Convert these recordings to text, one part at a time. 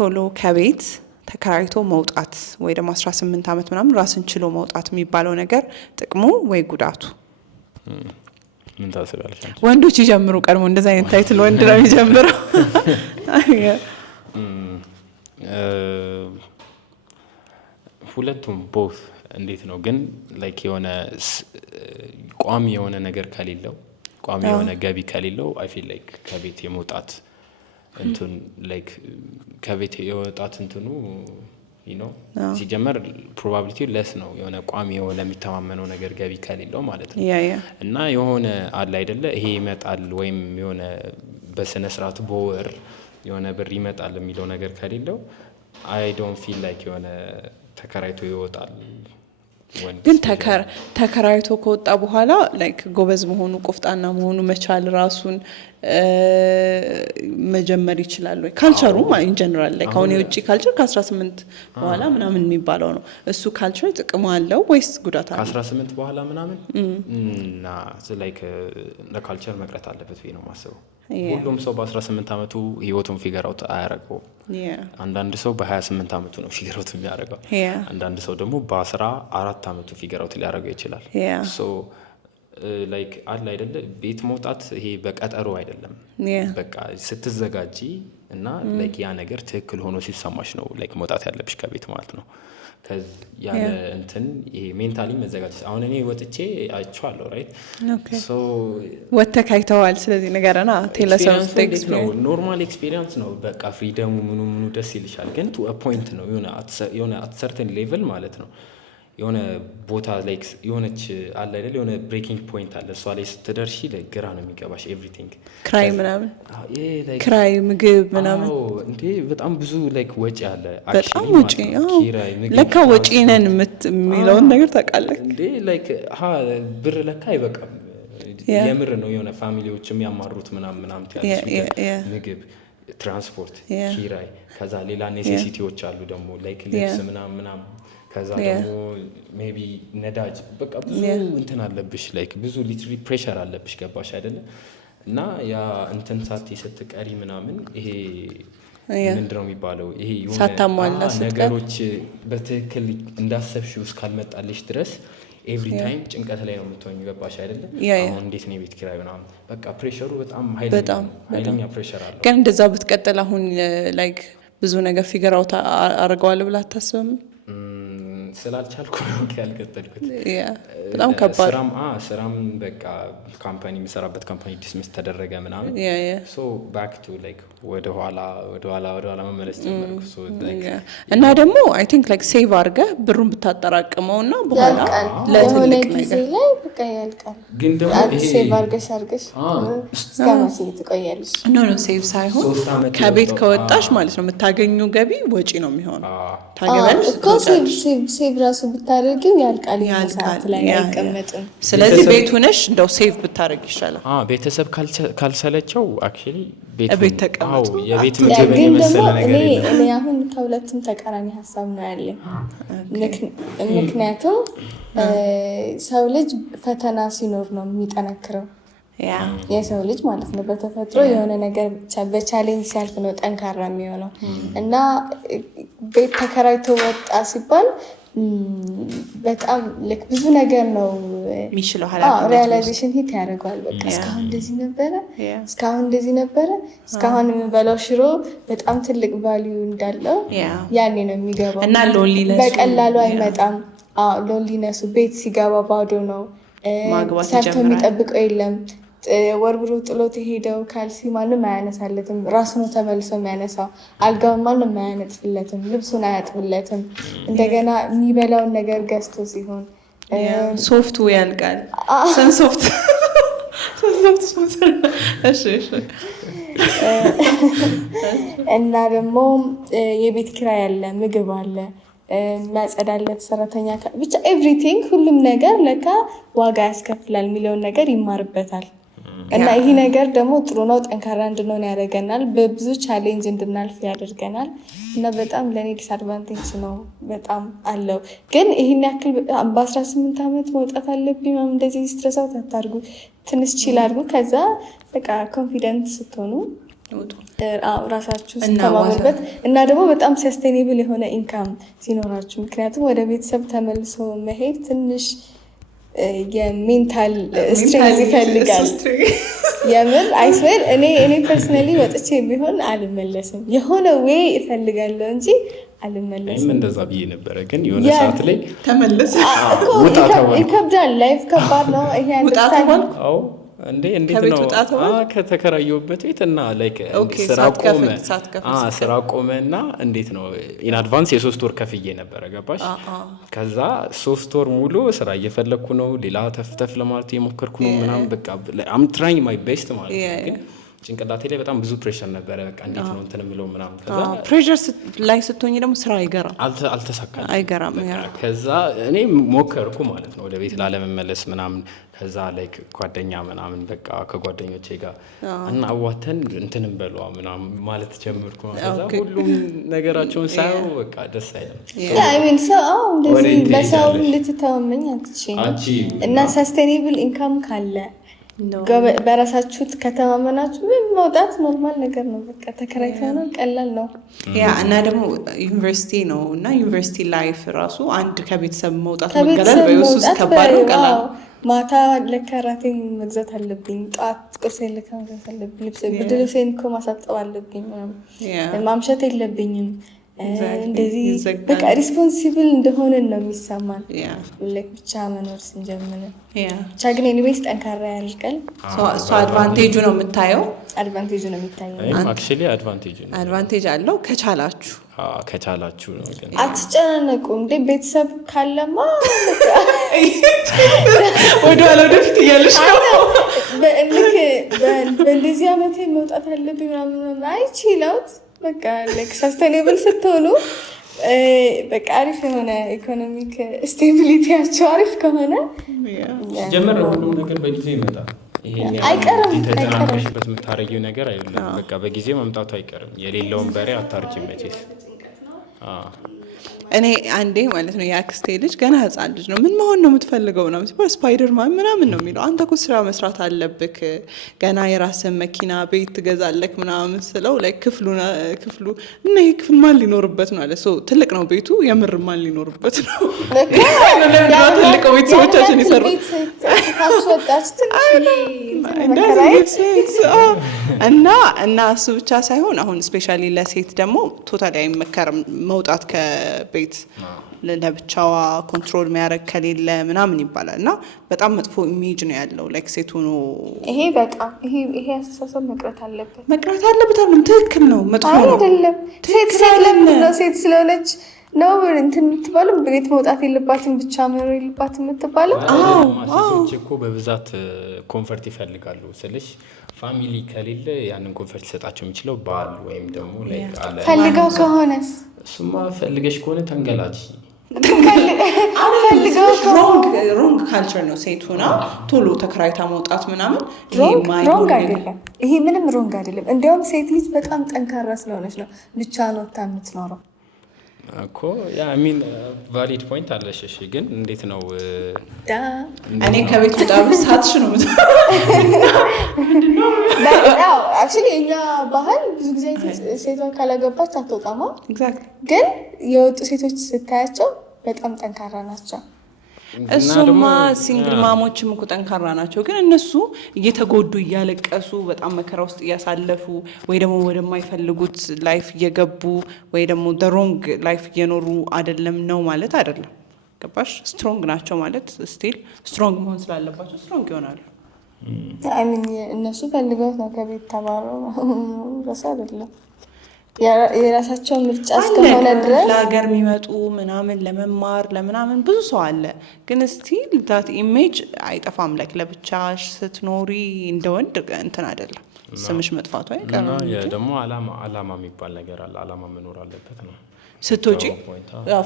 ቶሎ ከቤት ተከራይቶ መውጣት ወይ ደግሞ 18 ዓመት ምናምን ራስን ችሎ መውጣት የሚባለው ነገር ጥቅሙ ወይ ጉዳቱ ምን ታስባለሽ? ወንዶች ይጀምሩ ቀድሞ እንደዛ አይነት ታይትል ወንድ ነው የሚጀምረው። ሁለቱም ቦት እንዴት ነው ግን ላይክ የሆነ ቋሚ የሆነ ነገር ከሌለው ቋሚ የሆነ ገቢ ከሌለው አይ ፊል ላይክ ከቤት የመውጣት እንትን ላይክ ከቤት የወጣት እንትኑ ሲጀመር ፕሮባቢሊቲው ለስ ነው የሆነ ቋሚ የሆነ የሚተማመነው ነገር ገቢ ከሌለው ማለት ነው። እና የሆነ አለ አይደለ ይሄ ይመጣል ወይም የሆነ በስነ ስርዓት በወር የሆነ ብር ይመጣል የሚለው ነገር ከሌለው አይ ዶንት ፊል ላይክ የሆነ ተከራይቶ ይወጣል። ግን ተከራይቶ ከወጣ በኋላ ላይክ ጎበዝ መሆኑ ቆፍጣና መሆኑ መቻል ራሱን መጀመር ይችላል ወይ? ካልቸሩ ኢን ጀነራል ላይክ አሁን የውጪ ካልቸር ከ18 በኋላ ምናምን የሚባለው ነው። እሱ ካልቸር ጥቅም አለው ወይስ ጉዳት አለው? ከ18 በኋላ ምናምን እና ላይክ ለካልቸር መቅረት አለበት ነው ማስበው። ሁሉም ሰው በ18 አመቱ ህይወቱን ፊገር አውት አያረጋው። አንዳንድ ሰው በ28 አመቱ ነው ፊገር አውት የሚያረጋው። አንዳንድ ሰው ደግሞ በ14 አመቱ ፊገር አውት ሊያረጋው ይችላል። ሶ ላይክ አለ አይደለ ቤት መውጣት ይሄ በቀጠሮ አይደለም። በቃ ስትዘጋጂ እና ላይክ ያ ነገር ትክክል ሆኖ ሲሰማሽ ነው ላይክ መውጣት ያለብሽ ከቤት ማለት ነው። ያለ እንትን ይሄ ሜንታሊ መዘጋጀት አሁን እኔ ወጥቼ አይቻለሁ ራይት ሶ ወተካይተዋል። ስለዚህ ነገርና ቴሌሶንስ ቴክስ ነው ኖርማል ኤክስፒሪየንስ ነው። በቃ ፍሪደሙ ምኑ ደስ ይልሻል። ግን ቱ አ ፖይንት ነው የሆነ አት ሰርተን ሌቭል ማለት ነው የሆነ ቦታ ላይክ የሆነች አለ አይደል የሆነ ብሬኪንግ ፖይንት አለ። እሷ ላይ ስትደርሺ ግራ ነው የሚገባሽ ኤቭሪቲንግ ክራይ ምናምን ክራይ ምግብ ምናምን እንዴ በጣም ብዙ ላይክ ወጪ አለ። በጣም ወጪ ኪራይ ምግብ ለካ ወጪ ነን የሚለውን ነገር ታውቃለህ እንዴ ላይክ ብር ለካ አይበቃም። የምር ነው የሆነ ፋሚሊዎች የሚያማሩት ምናምን ትያለሽ ምግብ ትራንስፖርት ኪራይ ከዛ ሌላ ኔሴሲቲዎች አሉ ደግሞ ላይክ ልብስ ምናምን ከዛ ደግሞ ሜቢ ነዳጅ በቃ ብዙ እንትን አለብሽ ላይክ ብዙ ሊትሪ ፕሬሸር አለብሽ ገባሽ አይደለ? እና ያ እንትን ሳቲ ስትቀሪ ምናምን ይሄ ምንድነው የሚባለው ይሄ ሳታሟላ ነገሮች በትክክል እንዳሰብሽው እስካልመጣልሽ ድረስ ኤቭሪ ታይም ጭንቀት ላይ ነው የምትሆኚው ገባሽ አይደለ? አሁን እንዴት ነው ቤት ኪራይ ምናምን በቃ ፕሬሸሩ በጣም ኃይለኛ ፕሬሸር አለው። ግን እንደዛ ብትቀጥል አሁን ላይክ ብዙ ነገር ፊገር አውት አድርገዋል ብላ አታስብም? ስላልቻልኩ ነው ያልቀጠልኩት። በጣም ከባድ ስራም በቃ ካምፓኒ የሚሰራበት ካምፓኒ ዲስሚስ ተደረገ ምናምን ሶ ባክ ቱ ላይክ ወደ ኋላ መመለስ ጀመርኩ። ሶ ላይክ እና ደግሞ አይ ቲንክ ላይክ ሴቭ አድርገህ ብሩን ብታጠራቅመውና በኋላ ለትልቅ ነገር ላይ በቃ ያልቃል። ግን ደግሞ ይሄ ሴቭ አድርገሽ እስከማሲ ትቆያለሽ። ኖ ሴቭ ሳይሆን ከቤት ከወጣሽ ማለት ነው የምታገኙ ገቢ ወጪ ነው የሚሆነው። ታገበልሽ እኮ ሴቭ ራሱ ብታደርጊው ያልቃል ሰዓት ላይ አይቀመጥም። ስለዚህ ቤት ሆነሽ እንደው ሴቭ ብታደርግ ይሻላል። ቤተሰብ ካልሰለቸው አክቹሊ ቤት ተቀመጡ የቤት ምግብ የመሰለ ነገር የለም። እኔ አሁን ከሁለቱም ተቃራኒ ሀሳብ ነው ያለኝ። ምክንያቱም ሰው ልጅ ፈተና ሲኖር ነው የሚጠነክረው። የሰው ልጅ ማለት ነው በተፈጥሮ የሆነ ነገር በቻሌንጅ ሲያልፍ ነው ጠንካራ የሚሆነው። እና ቤት ተከራይቶ ወጣ ሲባል በጣም ልክ ብዙ ነገር ነው የሚችለው ኃላፊነት ሪያላይዜሽን ሂት ያደርገዋል። በቃ እስካሁን እንደዚህ ነበረ እስካሁን የምበላው ሽሮ በጣም ትልቅ ቫልዩ እንዳለው ያኔ ነው የሚገባው። እና ሎንሊነሱ በቀላሉ አይመጣም። ሎንሊነሱ ቤት ሲገባ ባዶ ነው። ሰርቶ የሚጠብቀው የለም። ወርብሮ ጥሎት ሄደው ካልሲ ማንም አያነሳለትም። ራሱ ነው ተመልሶ የሚያነሳው። አልጋውን ማንም አያነጥፍለትም። ልብሱን አያጥብለትም። እንደገና የሚበላውን ነገር ገዝቶ ሲሆን ሶፍቱ ያልቃል። ሶፍት እና ደግሞ የቤት ኪራይ አለ፣ ምግብ አለ፣ የሚያጸዳለት ሰራተኛ ብቻ ኤቭሪቲንግ ሁሉም ነገር ለካ ዋጋ ያስከፍላል የሚለውን ነገር ይማርበታል። እና ይሄ ነገር ደግሞ ጥሩ ነው፣ ጠንካራ እንድንሆን ያደርገናል፣ በብዙ ቻሌንጅ እንድናልፍ ያደርገናል። እና በጣም ለኔ ዲስአድቫንቴጅ ነው በጣም አለው። ግን ይሄን ያክል በ18 አመት መውጣት አለብኝ እንደዚህ ስትረስ አውት አታርጉ። ትንሽ ቺል አድርጉ። ከዛ በቃ ኮንፊደንት ስትሆኑ ራሳችሁ ስተማመኑበት እና ደግሞ በጣም ሰስቴኔብል የሆነ ኢንካም ሲኖራችሁ። ምክንያቱም ወደ ቤተሰብ ተመልሶ መሄድ ትንሽ የሜንታል ስትሬስ ይፈልጋል። የምር አይስዌር እኔ ፐርሰናሊ ወጥቼ ቢሆን አልመለስም። የሆነ ዌይ እፈልጋለሁ እንጂ አልመለስም። እንደዛ ብዬ ነበረ፣ ግን የሆነ ሰዓት ላይ ተመለስ ይከብዳል። ላይፍ ከባድ ነው። ይሄ አንደርስታንድ እንዴት ነው ከተከራየሁበት ቤት እና ላይክ ስራ ቆመ እና እንዴት ነው ኢን አድቫንስ የ3 ወር ከፍዬ ነበረ ገባሽ። ከዛ 3 ወር ሙሉ ስራ እየፈለግኩ ነው፣ ሌላ ተፍተፍ ለማለት እየሞከርኩ ነው ምናምን በቃ አም ትራይንግ ማይ ቤስት ማለት ነው። ግን ጭንቅላቴ ላይ በጣም ብዙ ፕሬሸር ነበረ። በቃ እንዴት ነው እንትን የምለው ምናምን። ከዛ ፕሬሸር ላይ ስትሆኝ ደግሞ ስራ አይገራም፣ አልተሳካም፣ አይገራም። ከዛ እኔ ሞከርኩ ማለት ነው ወደ ቤት ላለመመለስ ምናምን። ከዛ ላይክ ጓደኛ ምናምን በቃ ከጓደኞቼ ጋር እና አዋተን እንትንም በሏ ምናምን ማለት ጀመርኩ። ከዛ ሁሉም ነገራቸውን ሳየው በቃ ደስ አይልም። ሰው እንደዚህ በሰው ልትተማመኝ አትችይም። እና ሰስቴኔብል ኢንካም ካለ በራሳችሁት ከተማመናችሁ መውጣት ኖርማል ነገር ነው። በቃ ተከራይተው ነው፣ ቀላል ነው። እና ደግሞ ዩኒቨርሲቲ ነው እና ዩኒቨርሲቲ ላይፍ ራሱ አንድ ከቤተሰብ መውጣት መገለል በዩሱስ ከባድ ነው። ቀላል ማታ ለካ ራቴን መግዛት አለብኝ፣ ጠዋት ቁርሴን ለካ መግዛት አለብኝ፣ ብርድ ልብሴን እኮ ማሳጠብ አለብኝ፣ ማምሸት የለብኝም። እንደዚህ በቃ ሪስፖንሲብል እንደሆነ ነው የሚሰማን ብቻ መኖር ስንጀምር። ብቻ ግን ኤኒዌይስ ጠንካራ ያልቀል እሱ አድቫንቴጁ ነው የምታየው፣ አድቫንቴጁ ነው የሚታየው። አክቹዋሊ አድቫንቴጅ አለው ከቻላችሁ ነው። ግን አትጨናነቁ እንዴ ቤተሰብ ካለማ ወደኋላ ወደፊት እያለሽ ነው። ልክ በእንደዚህ ዓመቴ መውጣት አለብኝ ምናምን አይችለውት በቃ ላይክ ሰስቴኔብል ስትሆኑ በቃ አሪፍ የሆነ ኢኮኖሚክ ስቴቢሊቲያቸው አሪፍ ከሆነ ጀመረ ሁሉም ነገር በጊዜ ይመጣል። አይቀርም ተጨናንቀሽበት የምታረጊው ነገር አይደለም። በቃ በጊዜ መምጣቱ አይቀርም። የሌለውን በሬ አታርጅም መቼስ። እኔ አንዴ ማለት ነው የአክስቴ ልጅ ገና ህፃን ልጅ ነው። ምን መሆን ነው የምትፈልገው ምናምን ሲባል ስፓይደርማን ምናምን ነው የሚለው። አንተ እኮ ስራ መስራት አለብክ፣ ገና የራስን መኪና ቤት ትገዛለክ ምናምን ስለው ላይ ክፍሉ እና ይሄ ክፍል ማን ሊኖርበት ነው አለ። ትልቅ ነው ቤቱ፣ የምር ማን ሊኖርበት ነው? ትልቅ ቤተሰቦቻችን ይሰሩ እና እሱ ብቻ ሳይሆን አሁን ስፔሻሊ ለሴት ደግሞ ቶታሊ አይመከርም መውጣት ከቤት ለብቻዋ ኮንትሮል የሚያደርግ ከሌለ ምናምን ይባላል። እና በጣም መጥፎ ኢሜጅ ነው ያለው ላይክ ሴት ሆኖ ይሄ በጣም ይሄ አስተሳሰብ መቅረት አለበት። አይደለም ትክክል ነው፣ መጥፎ ነው አይደለም። ሴት ስለሆነች ነው እንትን የምትባለው ቤት መውጣት የለባትም ብቻ መኖር የለባትም የምትባለው። ሴቶች እኮ በብዛት ኮንፈርት ይፈልጋሉ ስልሽ ፋሚሊ ከሌለ ያንን ኮንፈርት ሊሰጣቸው የሚችለው ባል ወይም ደግሞ ፈልገው ከሆነስ እሱማ ፈልገሽ ከሆነ ተንገላች። ሮንግ ካልቸር ነው ሴት ሆና ቶሎ ተከራይታ መውጣት ምናምን። ሮንግ አይደለም ይሄ፣ ምንም ሮንግ አይደለም። እንዲያውም ሴት ልጅ በጣም ጠንካራ ስለሆነች ነው ብቻዋን ወጥታ የምትኖረው እኮ። ያ ሚን ቫሊድ ፖይንት አለሽ። እሺ ግን እንዴት ነው እኔ ከቤት ወጣ ብሳትሽ ነው አክቹዋሊ እኛ ባህል ብዙ ጊዜ ሴቷን ካላገባች አትወጣማ። ግን የወጡ ሴቶች ስታያቸው በጣም ጠንካራ ናቸው። እሱማ ሲንግል ማሞችም እኮ ጠንካራ ናቸው። ግን እነሱ እየተጎዱ እያለቀሱ በጣም መከራ ውስጥ እያሳለፉ ወይ ደግሞ ወደማይፈልጉት ላይፍ እየገቡ ወይ ደግሞ ሮንግ ላይፍ እየኖሩ አይደለም ነው ማለት አይደለም። ገባሽ? ስትሮንግ ናቸው ማለት ስቲል ስትሮንግ መሆን ስላለባቸው ስትሮንግ ይሆናሉ። እነሱ ፈልገውት ነው ከቤት ተባረው ረሳ አይደለም። የራሳቸው ምርጫ እስከሆነ ድረስ ለሀገር የሚመጡ ምናምን ለመማር ለምናምን ብዙ ሰው አለ። ግን ስቲል ዳት ኢሜጅ አይጠፋም። ላይክ ለብቻሽ ስትኖሪ እንደ ወንድ እንትን አይደለም፣ ስምሽ መጥፋቱ አይቀርም። ደግሞ አላማ የሚባል ነገር አለ። አላማ መኖር አለበት ነው ስትወጪ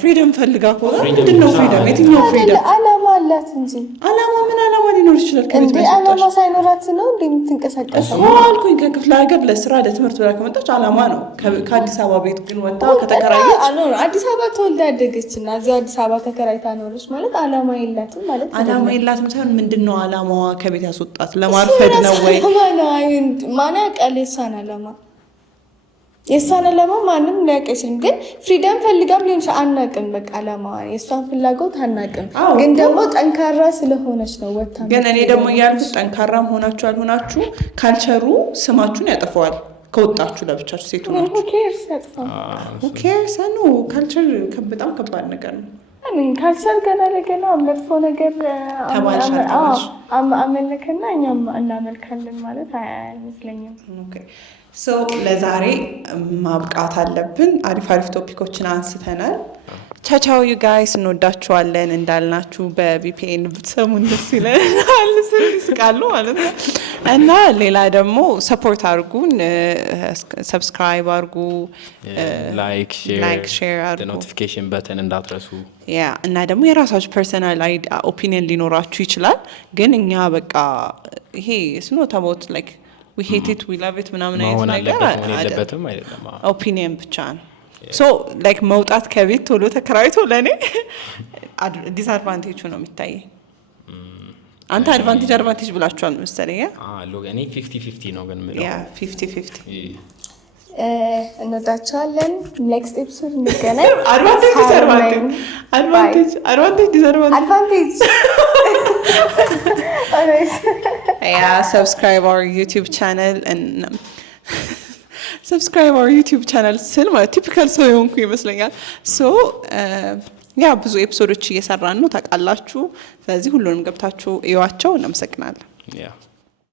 ፍሪደም ፈልጋ ከሆነ ምንድን ነው ፍሪደም? የትኛው ፍሪደም? አላማ አላት እንጂ አላማ ምን አላማ ሊኖር ይችላል? እንዴ አላማ ሳይኖራት ነው እንዴ የምትንቀሳቀሰው? አልኩኝ ከክፍለ ሀገር ለስራ ለትምህርት ብላ ከመጣች አላማ ነው። ከአዲስ አበባ ቤት ግን ወጣ ከተከራየች አዲስ አበባ ተወልዳ ያደገች እና እዚያው አዲስ አበባ ተከራይታ ኖረች ማለት አላማ የላትም ማለት ነው። አላማ የላትም ሳይሆን ምንድን ነው አላማዋ? ከቤት ያስወጣት ለማርፈድ ነው ወይ? ማን ያውቃል የእሷን አላማ? የእሷን ዓላማ ማንም ሊያውቅ አይችልም። ግን ፍሪደም ፈልጋም ሊሆን ይችላል አናውቅም። በቃ ዓላማዋ የእሷን ፍላጎት አናውቅም። ግን ደግሞ ጠንካራ ስለሆነች ነው ወታ። ግን እኔ ደግሞ ያልኩት ጠንካራም ሆናችሁ አልሆናችሁ ካልቸሩ ስማችሁን ያጠፋዋል። ከወጣችሁ ለብቻችሁ ሴቱ ናችሁ። ሁ ኬርስ ነው። ካልቸር በጣም ከባድ ነገር ነው። ካልቸር ገና ለገና መጥፎ ነገር አመለከና እኛም እናመልካለን ማለት አይመስለኝም። ለዛሬ ማብቃት አለብን። አሪፍ ቶፒኮችን አንስተናል። ቻቻው ዩ ጋይስ እንወዳችኋለን። እንዳልናችሁ በቪፒኤን ብትሰሙን ደስ ይለናል። ይስቃሉ ማለት ነው። እና ሌላ ደግሞ ሰፖርት አድርጉን፣ ሰብስክራይብ አድርጉ፣ ላይክ ሼር አድርጉ፣ ኖቲፊኬሽን በተን እንዳትረሱ። እና ደግሞ የራሳችሁ ፐርሰናል ኦፒኒየን ሊኖራችሁ ይችላል። ግን እኛ በቃ ይሄ ስኖት አባውት ላይክ we hate it we love it ምናምን አይነት ነገር አይደለም አይደለም። ኦፒኒየን ብቻ ነው። ሶ ላይክ መውጣት ከቤት ቶሎ ተከራይቶ ለኔ ዲስአድቫንቴጁ ነው የሚታየኝ። አንተ አድቫንቴጅ ብላችኋል መሰለኝ። እኔ 50-50 ነው ግን ምለው 50-50 እንወዳችኋለን። ኔክስት ኤፒሶድ እንገናኝ። አድቫንቴጅ subscribe our YouTube channel and subscribe our YouTube channel ስል ማለት ቲፒካል ሰው የሆንኩ ይመስለኛል። ሶ ብዙ ኤፒሶዶች እየሰራን ነው ታውቃላችሁ። ስለዚህ ሁሉንም ገብታችሁ እዩዋቸው። እናመሰግናለን።